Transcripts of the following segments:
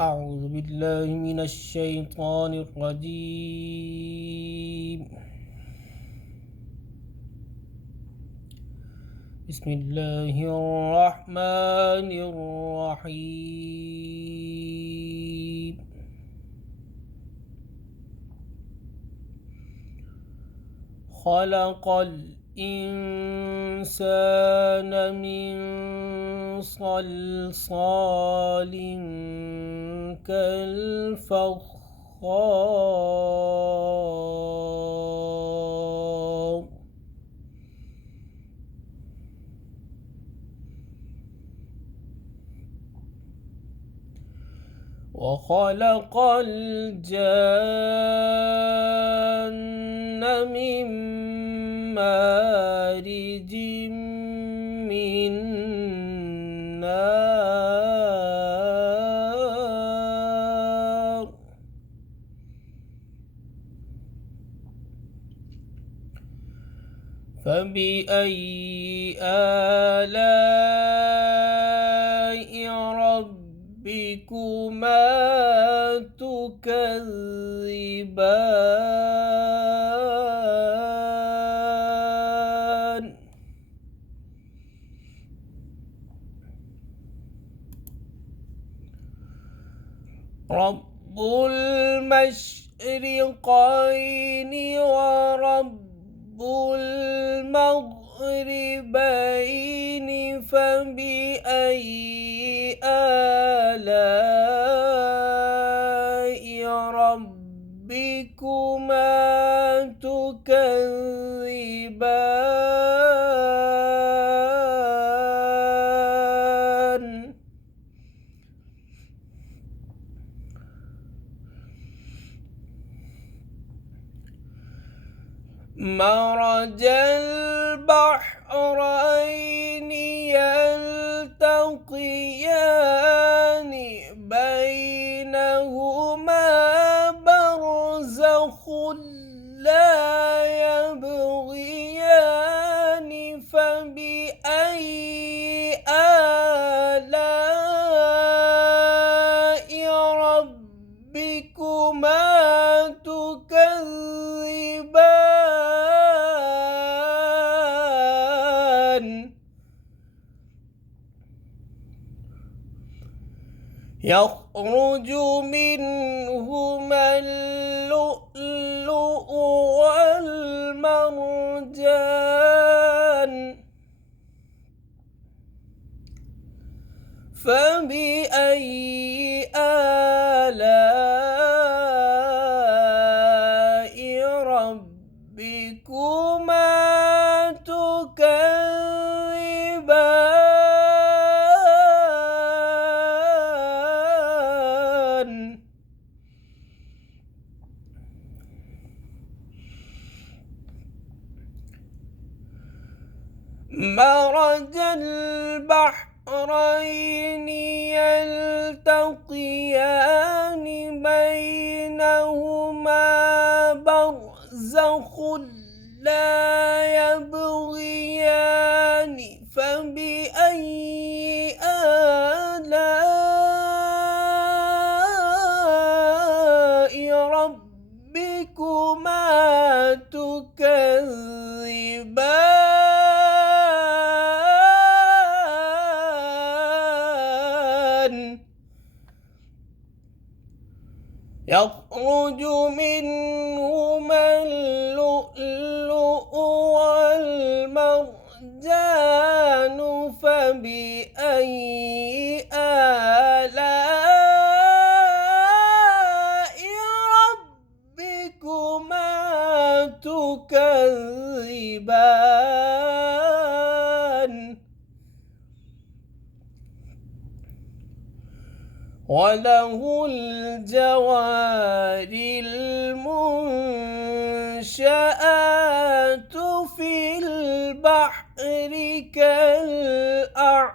أعوذ بالله من الشيطان الرجيم. بسم الله الرحمن الرحيم. خلق الإنسان من صلصال كالفخار وخلق الجان من مارج من نار فبأي آلاء ربكما تكذبان رب المشرقين ورب المغربين فبأي آلاء ربكما تكذبان مرج البحرين يلتقيان بينهما برزخ لا يبغيان فبأي آلاء ربكما تكذبان يخرج منهما اللؤلؤ والمرجان فبأي آلاء ربكما تكذبان مرج البحرين يلتقيان بينهما برزخ لا يبغيان فبأي آلاء ربكما تكذبان يخرج منهما اللؤلؤ والمرجان فبأي آلاء ربكما تكذبان وله الجوار المنشآت في البحر كالأعلام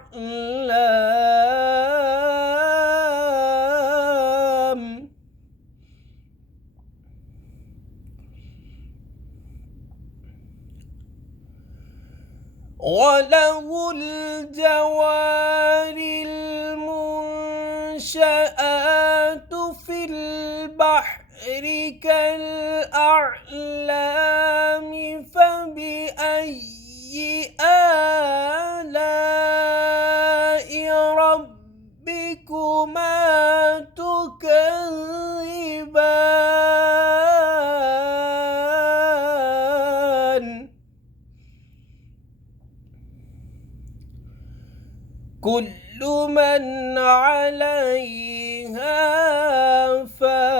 وله الجوار المنشآت بقدرك الأعلام فبأي آلاء ربكما تكذبان كل من عليها فان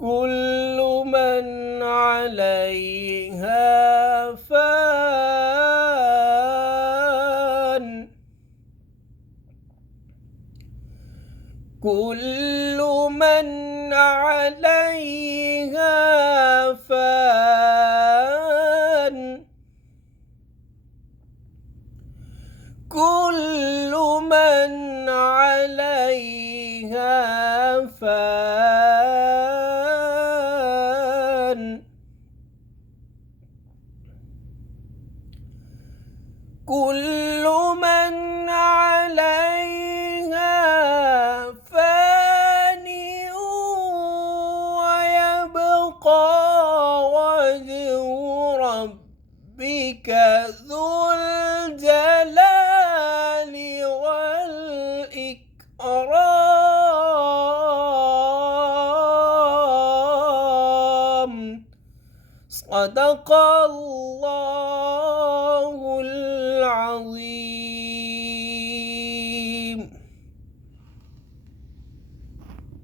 كل من عليها فان كل من عليها فان كل من عليها فان كل من عليها فان ويبقى وجه ربك ذو الجلال والإكرام صدق الله العظيم.